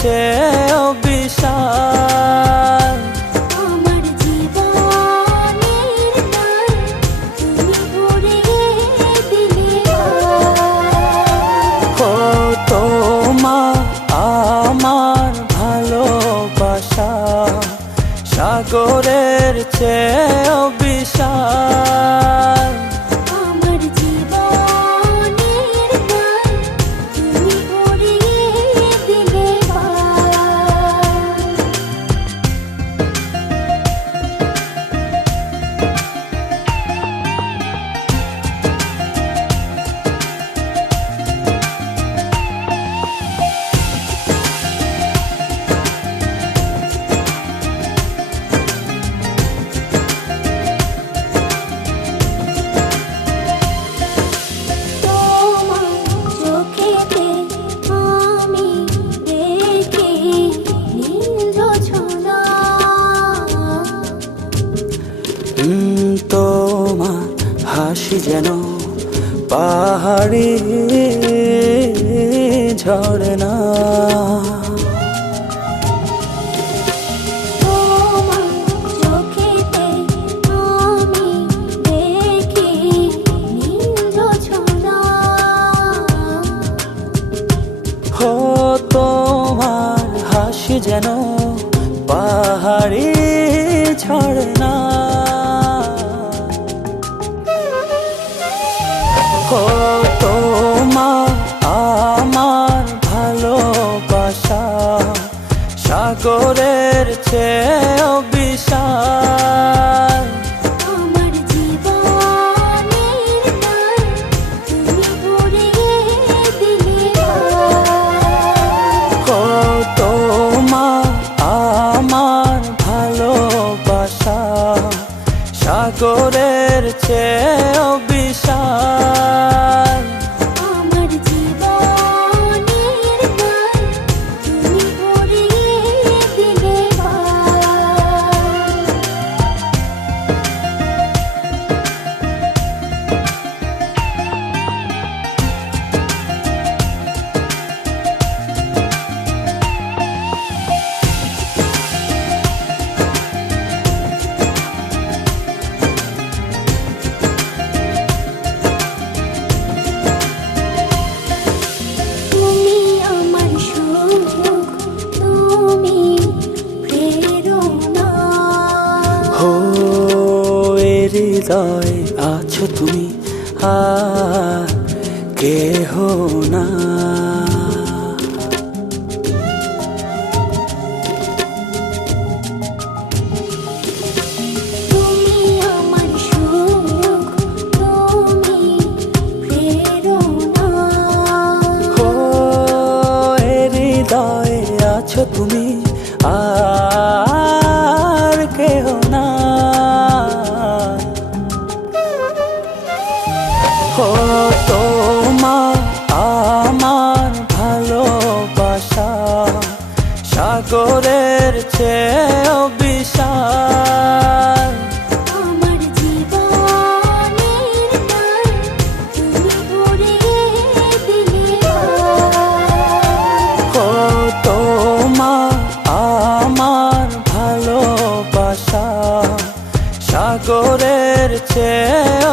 চেয়েও বিশাল। আমার জীবনের গান তুমি ভরিয়ে দিলে। ও তোমার আমার ভালোবাসা সাগরের চেয়েও বিশাল। আমার জীবনের গান তুমি ভরিয়ে দিলে। তোমার হাসি যেন পাহাড়ি ঝরনা। ও তোমার হাসি যেন পাহাড়ি ঝরনা। ও তোমার আমার ভালোবাসা সাগরের চেয়েও বিশাল। আমার জীবনের গান তুমি ভরিয়ে দিলে। ও তোমার আমার ভালোবাসা সাগরের চেয়েও বিশাল। আমার জীবনের গান তুমি ভরিয়ে দিলে। তুমি আমার সুখ, তুমি প্রেরণা। ও এ হৃদয়ে আছো তুমি আর কেহ না। তুমি আমার সুখ, তুমি প্রেরণা। ও এ হৃদয়ে আছো তুমি আর কেহ না। ও তোমার আমার ভালোবাসা সাগরের চেয়েও বিশাল। আমার জীবনের গান তুমি ভরিয়ে দিলে। ও তোমার আমার ভালোবাসা সাগরের চেয়ে